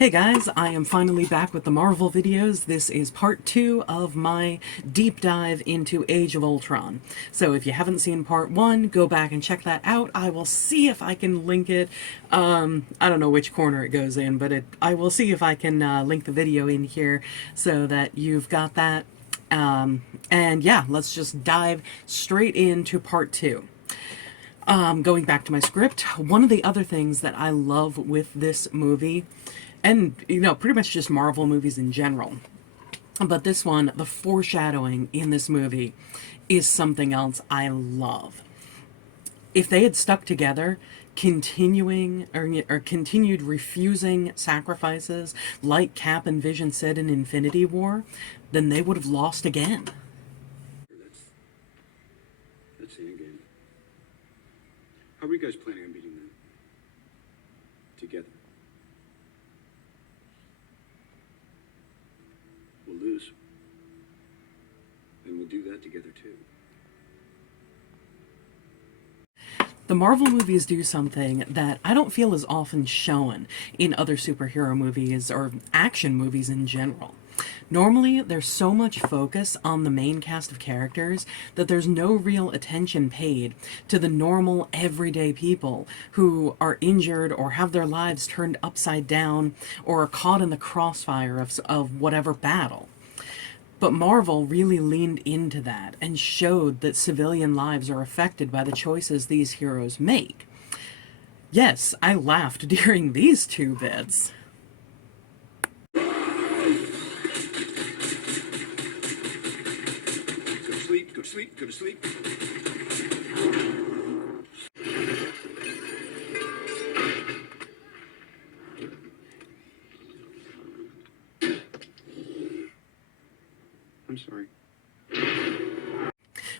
Hey guys, I am finally back with the Marvel videos. This is part 2 of my deep dive into Age of Ultron. So if you haven't seen part 1, go back and check that out. I will see if I can link it. I don't know which corner it goes in, but I will see if I can link the video in here so that you've got that. And yeah, let's just dive straight into part 2. Going back to my script, one of the other things that I love with this movie, and, pretty much just Marvel movies in general, but this one, the foreshadowing in this movie is something else I love. If they had stuck together, continuing or continued refusing sacrifices like Cap and Vision said in Infinity War, then they would have lost again. That's the end game. How are you guys planning on beating them? Together. We'll lose. And we'll do that together too. The Marvel movies do something that I don't feel is often shown in other superhero movies or action movies in general. Normally, there's so much focus on the main cast of characters that there's no real attention paid to the normal, everyday people who are injured or have their lives turned upside down or are caught in the crossfire of whatever battle. But Marvel really leaned into that and showed that civilian lives are affected by the choices these heroes make. Yes, I laughed during these two bits. Go to sleep, go to sleep. I'm sorry.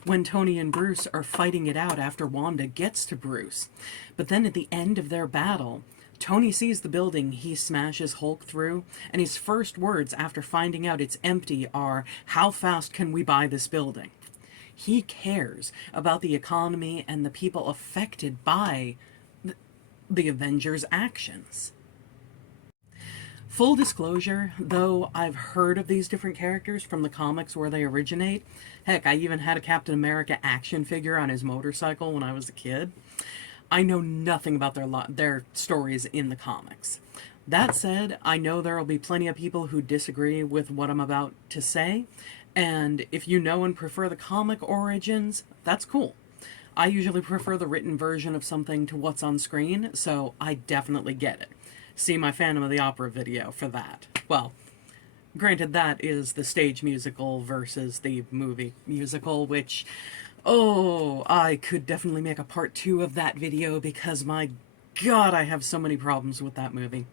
When Tony and Bruce are fighting it out after Wanda gets to Bruce. But then at the end of their battle, Tony sees the building he smashes Hulk through, and his first words after finding out it's empty are, "How fast can we buy this building?" He cares about the economy and the people affected by the Avengers' actions. Full disclosure, though I've heard of these different characters from the comics where they originate, heck, I even had a Captain America action figure on his motorcycle when I was a kid, I know nothing about their stories in the comics. That said, I know there will be plenty of people who disagree with what I'm about to say, and if you know and prefer the comic origins, that's cool. I usually prefer the written version of something to what's on screen, so I definitely get it. See my Phantom of the Opera video for that. Well, granted, that is the stage musical versus the movie musical, which, oh, I could definitely make a part 2 of that video because, my God, I have so many problems with that movie.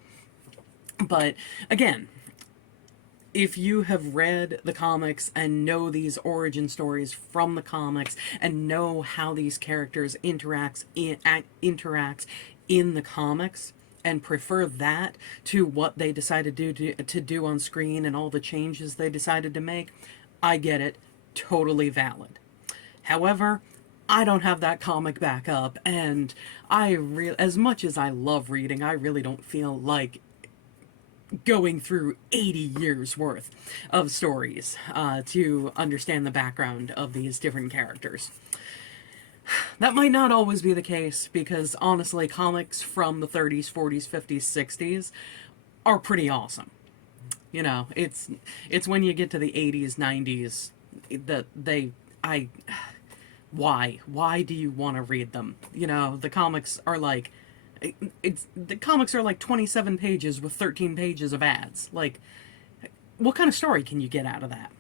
But, again, if you have read the comics and know these origin stories from the comics and know how these characters interacts in the comics and prefer that to what they decided to do on screen and all the changes they decided to make, I get it. Totally valid. However, I don't have that comic back up, and as much as I love reading, I really don't feel like going through 80 years worth of stories to understand the background of these different characters. That might not always be the case, because honestly, comics from the 30s, 40s, 50s, 60s are pretty awesome. You know, it's when you get to the 80s, 90s that why do you want to read them? You know, the comics are like, the comics are like 27 pages with 13 pages of ads. Like, what kind of story can you get out of that?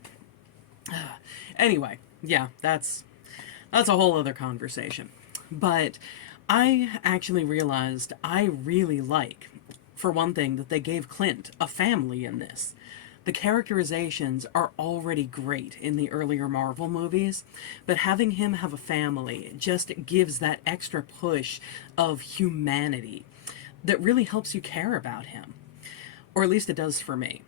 Anyway, yeah, that's a whole other conversation. But I actually realized I really like, for one thing, that they gave Clint a family in this. The characterizations are already great in the earlier Marvel movies, but having him have a family just gives that extra push of humanity that really helps you care about him. Or at least it does for me.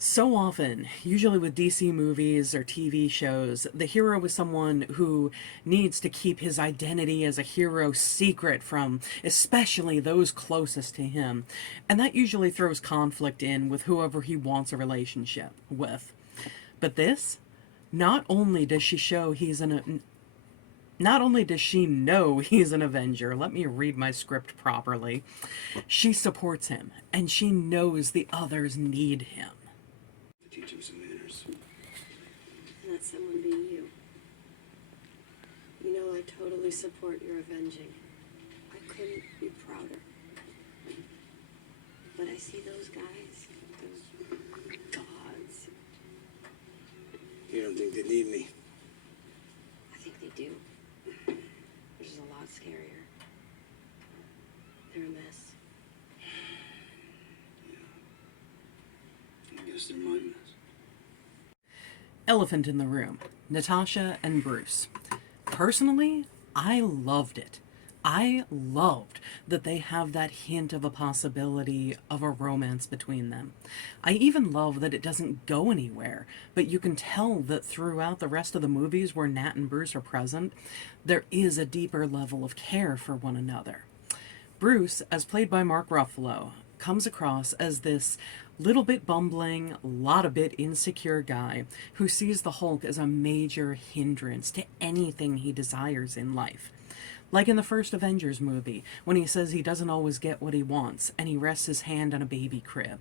So often, usually with DC movies or TV shows, the hero is someone who needs to keep his identity as a hero secret from especially those closest to him. And that usually throws conflict in with whoever he wants a relationship with. But this, not only does she show he's an not only does she know he's an Avenger, let me read my script properly, she supports him, and she knows the others need him. Teach him some manners. And that someone being you. You know, I totally support your avenging. I couldn't be prouder. But I see those guys, those gods. You don't think they need me? I think they do. Which is a lot scarier. They're a mess. I guess they're my mess. Elephant in the room, Natasha and Bruce. Personally, I loved it. I loved that they have that hint of a possibility of a romance between them. I even love that it doesn't go anywhere, but you can tell that throughout the rest of the movies where Nat and Bruce are present, there is a deeper level of care for one another. Bruce, as played by Mark Ruffalo, comes across as this little bit bumbling, lot a bit insecure guy who sees the Hulk as a major hindrance to anything he desires in life. Like in the first Avengers movie, when he says he doesn't always get what he wants, and he rests his hand on a baby crib.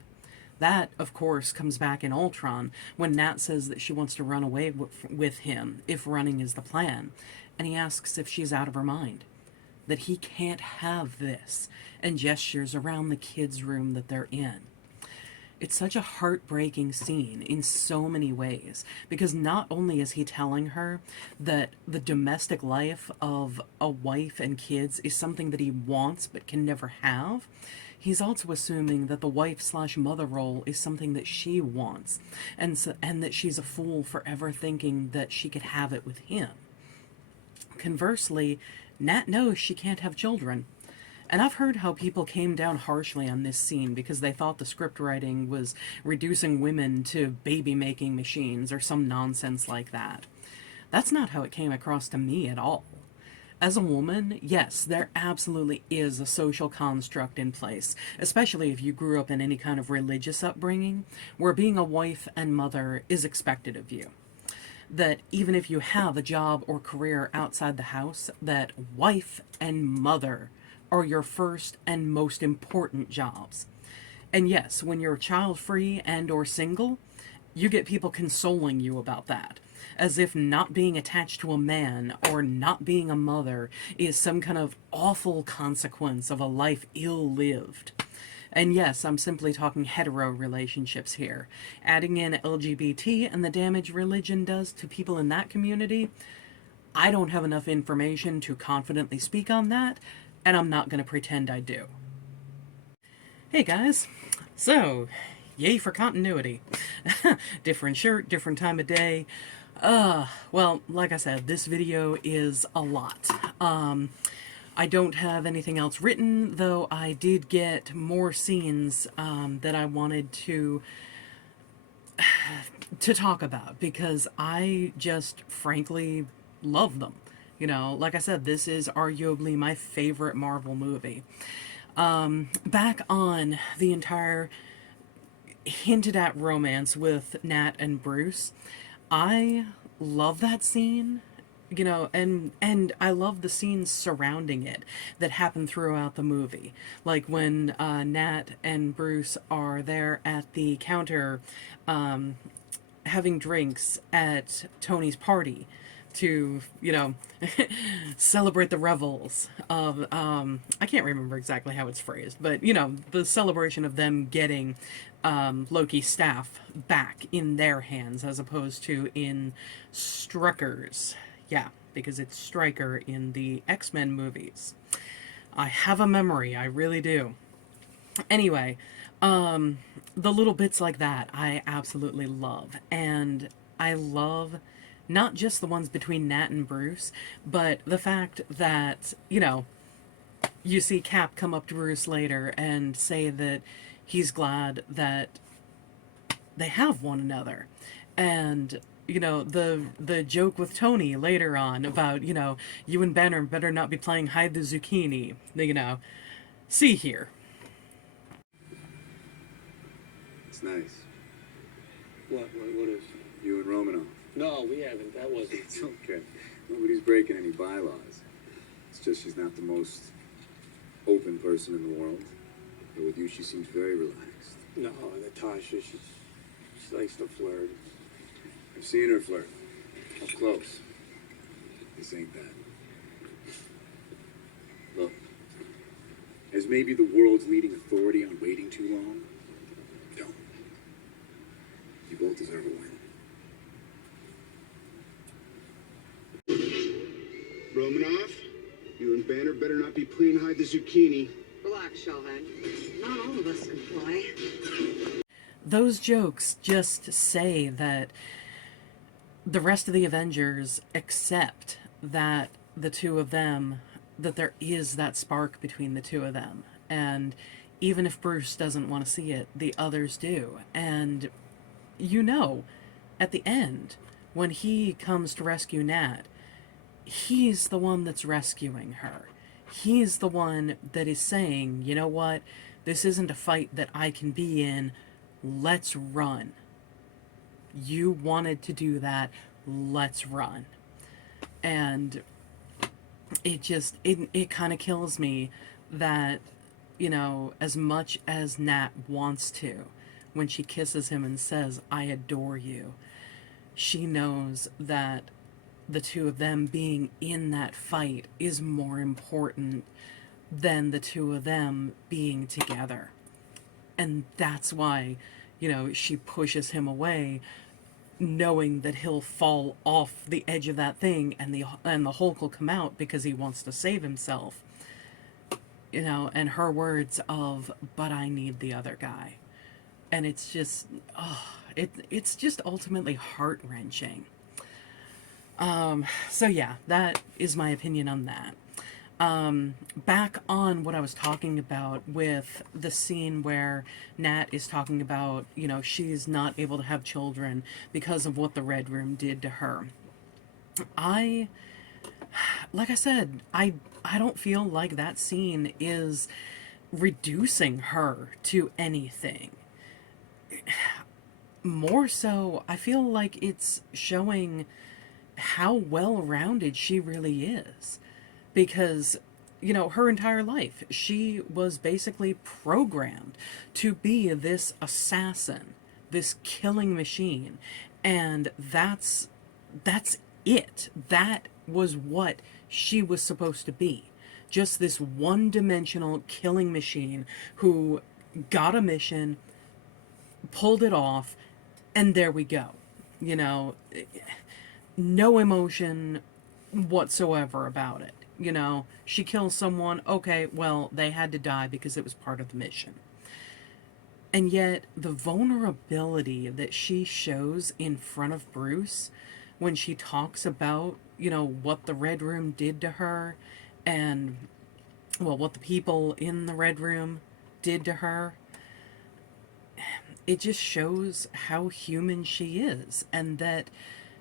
That, of course, comes back in Ultron, when Nat says that she wants to run away with him, if running is the plan, and he asks if she's out of her mind. That he can't have this, and gestures around the kids' room that they're in. It's such a heartbreaking scene in so many ways, because not only is he telling her that the domestic life of a wife and kids is something that he wants but can never have, he's also assuming that the wife/mother role is something that she wants, and that she's a fool for ever thinking that she could have it with him. Conversely, Nat knows she can't have children. And I've heard how people came down harshly on this scene because they thought the script writing was reducing women to baby-making machines or some nonsense like that. That's not how it came across to me at all. As a woman, yes, there absolutely is a social construct in place, especially if you grew up in any kind of religious upbringing, where being a wife and mother is expected of you. That even if you have a job or career outside the house, that wife and mother are your first and most important jobs. And yes, when you're child-free and or single, you get people consoling you about that, as if not being attached to a man or not being a mother is some kind of awful consequence of a life ill-lived. And yes, I'm simply talking hetero relationships here. Adding in LGBT and the damage religion does to people in that community, I don't have enough information to confidently speak on that, and I'm not going to pretend I do. Hey guys, so, yay for continuity. Different shirt, different time of day. Well, like I said, this video is a lot. I don't have anything else written, though I did get more scenes that I wanted to talk about, because I just frankly love them. You know, like I said, this is arguably my favorite Marvel movie. Back on the entire hinted at romance with Nat and Bruce, I love that scene, you know, and I love the scenes surrounding it that happen throughout the movie. Like when Nat and Bruce are there at the counter having drinks at Tony's party to, you know, celebrate the revels of, I can't remember exactly how it's phrased, but, you know, the celebration of them getting Loki's staff back in their hands as opposed to in Strucker's. Yeah, because it's Stryker in the X-Men movies. I have a memory, I really do. Anyway, the little bits like that I absolutely love, and I love not just the ones between Nat and Bruce, but the fact that, you know, you see Cap come up to Bruce later and say that he's glad that they have one another. And the joke with Tony later on about, you and Banner better not be playing hide the zucchini, see here. It's nice. What is? You and Romanoff. No, we haven't. That wasn't. It's okay. Nobody's breaking any bylaws. It's just she's not the most open person in the world. But with you, she seems very relaxed. No, Natasha, she likes to flirt. I've seen her flirt. Up close. This ain't that. Look, as maybe the world's leading authority on waiting too long, don't. You both deserve a win. Romanoff, you and Banner better not be playing hide the zucchini. Relax, Shellhead. Not all of us can play. Those jokes just say that the rest of the Avengers accept that the two of them, that there is that spark between the two of them. And even if Bruce doesn't want to see it, the others do. And at the end, when he comes to rescue Nat, he's the one that's rescuing her. He's the one that is saying, you know what, this isn't a fight that I can be in, let's run. You wanted to do that, let's run. And it kind of kills me that, as much as Nat wants to, when she kisses him and says, I adore you, she knows that the two of them being in that fight is more important than the two of them being together. And that's why, she pushes him away, knowing that he'll fall off the edge of that thing and the Hulk will come out because he wants to save himself. And her words of, but I need the other guy. And it's just, it's just ultimately heart-wrenching. So yeah, that is my opinion on that. Back on what I was talking about with the scene where Nat is talking about, she's not able to have children because of what the Red Room did to her. Like I said, I don't feel like that scene is reducing her to anything. More so, I feel like it's showing how well-rounded she really is. Because, her entire life, she was basically programmed to be this assassin, this killing machine. And that's it. That was what she was supposed to be. Just this one-dimensional killing machine who got a mission, pulled it off, and there we go. No emotion whatsoever about it. She kills someone, okay, well, they had to die because it was part of the mission. And yet, the vulnerability that she shows in front of Bruce when she talks about, what the Red Room did to her and, well, what the people in the Red Room did to her, it just shows how human she is. And that,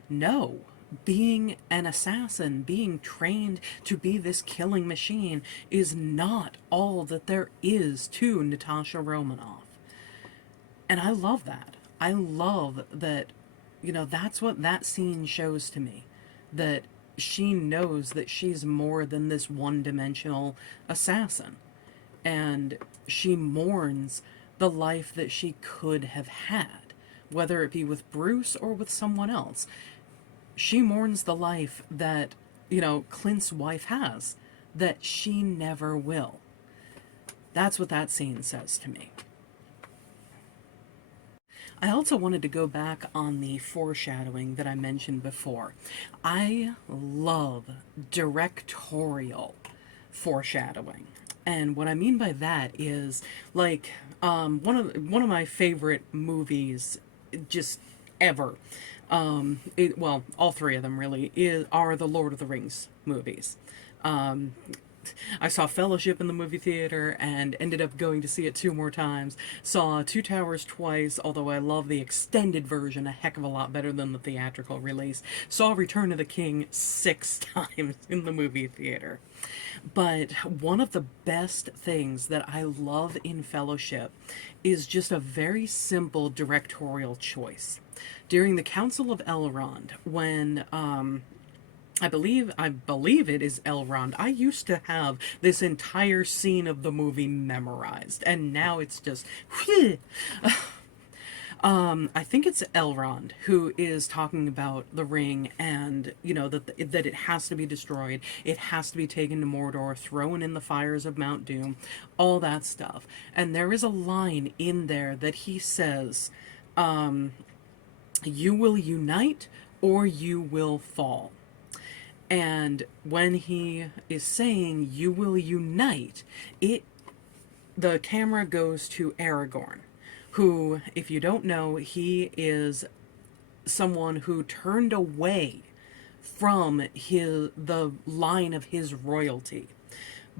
no, being an assassin, being trained to be this killing machine is not all that there is to Natasha Romanoff. And I love that. I love that, that's what that scene shows to me. That she knows that she's more than this one-dimensional assassin. And she mourns the life that she could have had, whether it be with Bruce or with someone else. She mourns the life that, Clint's wife has, that she never will. That's what that scene says to me. I also wanted to go back on the foreshadowing that I mentioned before. I love directorial foreshadowing. And what I mean by that is, like, one of my favorite movies just ever, all three of them really, are the Lord of the Rings movies. I saw Fellowship in the movie theater and ended up going to see it 2 more times. Saw Two Towers twice, although I love the extended version a heck of a lot better than the theatrical release. Saw Return of the King 6 times in the movie theater. But one of the best things that I love in Fellowship is just a very simple directorial choice. During the Council of Elrond, when I believe it is Elrond. I used to have this entire scene of the movie memorized, and now it's just I think it's Elrond who is talking about the ring, and that it has to be destroyed. It has to be taken to Mordor, thrown in the fires of Mount Doom, all that stuff. And there is a line in there that he says, "You will unite or you will fall." And when he is saying "you will unite," the camera goes to Aragorn, who, if you don't know, he is someone who turned away from the line of his royalty.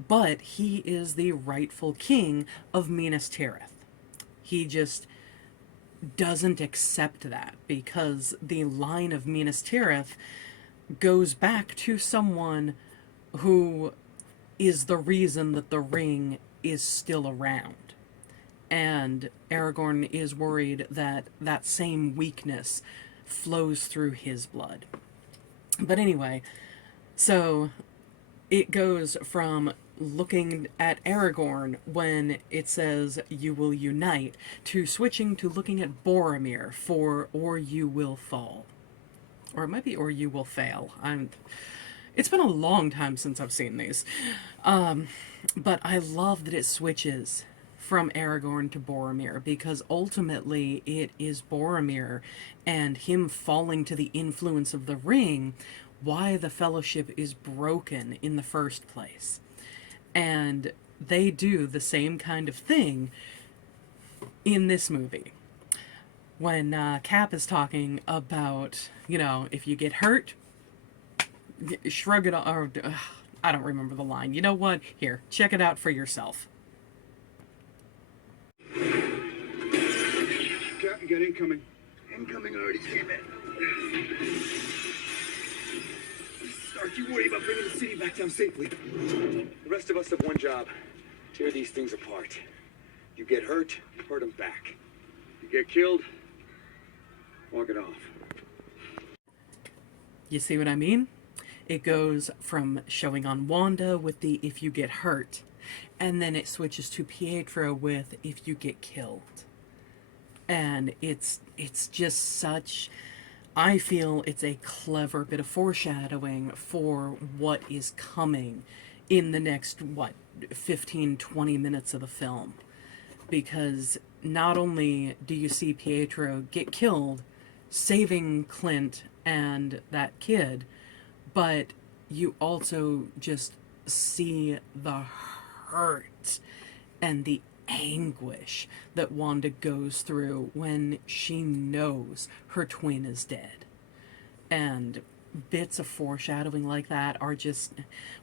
But he is the rightful king of Minas Tirith. He just doesn't accept that, because the line of Minas Tirith goes back to someone who is the reason that the ring is still around. And Aragorn is worried that that same weakness flows through his blood. But anyway, so it goes from looking at Aragorn when it says "you will unite" to switching to looking at Boromir for "or you will fall." Or it might be "or you will fail." It's been a long time since I've seen these. But I love that it switches from Aragorn to Boromir, because ultimately it is Boromir and him falling to the influence of the ring why the Fellowship is broken in the first place. And they do the same kind of thing in this movie. When Cap is talking about, if you get hurt, shrug it off, or I don't remember the line. You know what? Here, check it out for yourself. Captain, got incoming. Incoming already came in. Stark, you worry about bringing the city back down safely. The rest of us have one job. Tear these things apart. You get hurt them back. You get killed, walk it off. You see what I mean? It goes from showing on Wanda with the "if you get hurt," and then it switches to Pietro with "if you get killed." And it's just such, I feel it's a clever bit of foreshadowing for what is coming in the next, 15-20 minutes of the film. Because not only do you see Pietro get killed, saving Clint and that kid, but you also just see the hurt and the anguish that Wanda goes through when she knows her twin is dead. And bits of foreshadowing like that are just,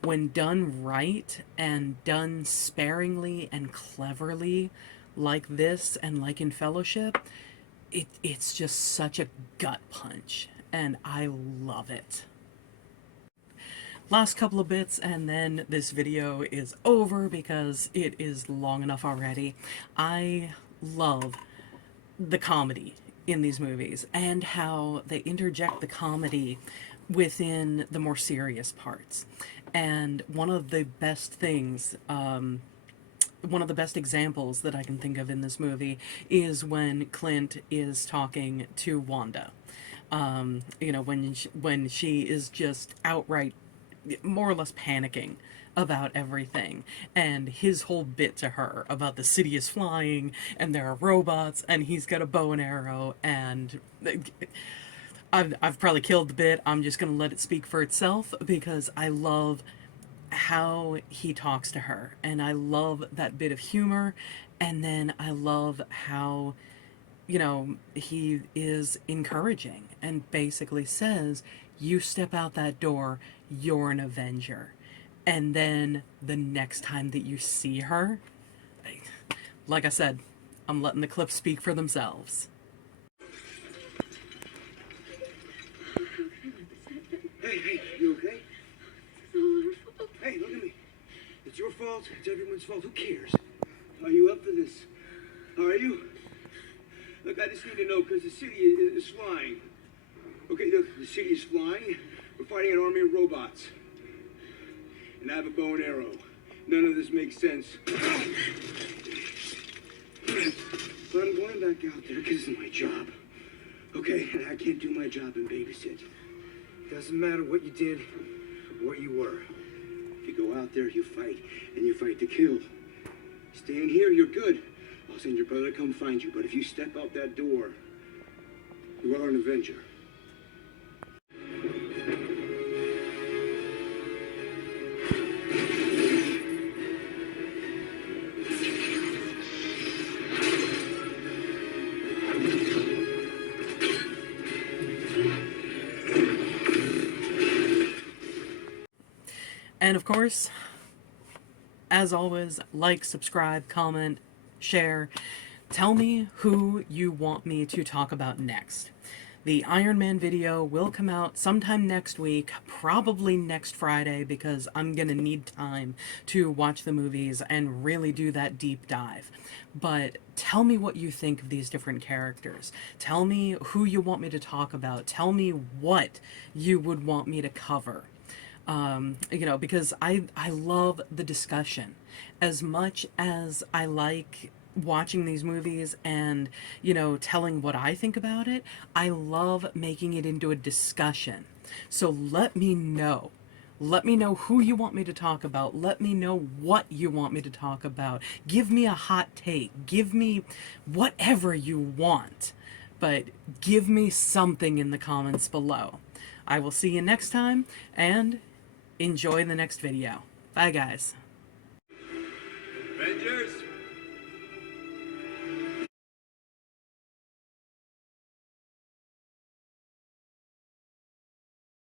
when done right and done sparingly and cleverly, like this and like in Fellowship, it's just such a gut punch, and I love it. Last couple of bits and then this video is over because it is long enough already. I love the comedy in these movies and how they interject the comedy within the more serious parts. And one of the best things, one of the best examples that I can think of in this movie is when Clint is talking to Wanda. When she is just outright more or less panicking about everything, and his whole bit to her about the city is flying and there are robots and he's got a bow and arrow, and I've probably killed the bit. I'm just gonna let it speak for itself because I love how he talks to her, and I love that bit of humor, and then I love how he is encouraging and basically says, "You step out that door, you're an Avenger." And then the next time that you see her, like I said, I'm letting the clips speak for themselves. Hey, you okay? It's all our fault. Hey, look at me. It's your fault. It's everyone's fault. Who cares? Are you up for this? Are you? Look, I just need to know because the city is flying. Okay, look, the city is flying. We're fighting an army of robots. And I have a bow and arrow. None of this makes sense. But I'm going back out there because it's my job. Okay, and I can't do my job and babysit. Doesn't matter what you did, what you were. If you go out there, you fight, and you fight to kill. Staying here, you're good. I'll send your brother to come find you, but if you step out that door, you are an Avenger. And of course, as always, like, subscribe, comment, share. Tell me who you want me to talk about next. The Iron Man video will come out sometime next week, probably next Friday, because I'm gonna need time to watch the movies and really do that deep dive. But tell me what you think of these different characters. Tell me who you want me to talk about. Tell me what you would want me to cover. Because I love the discussion. As much as I like watching these movies and, telling what I think about it, I love making it into a discussion. So let me know. Let me know who you want me to talk about. Let me know what you want me to talk about. Give me a hot take. Give me whatever you want. But give me something in the comments below. I will see you next time, and enjoy the next video. Bye, guys. Avengers!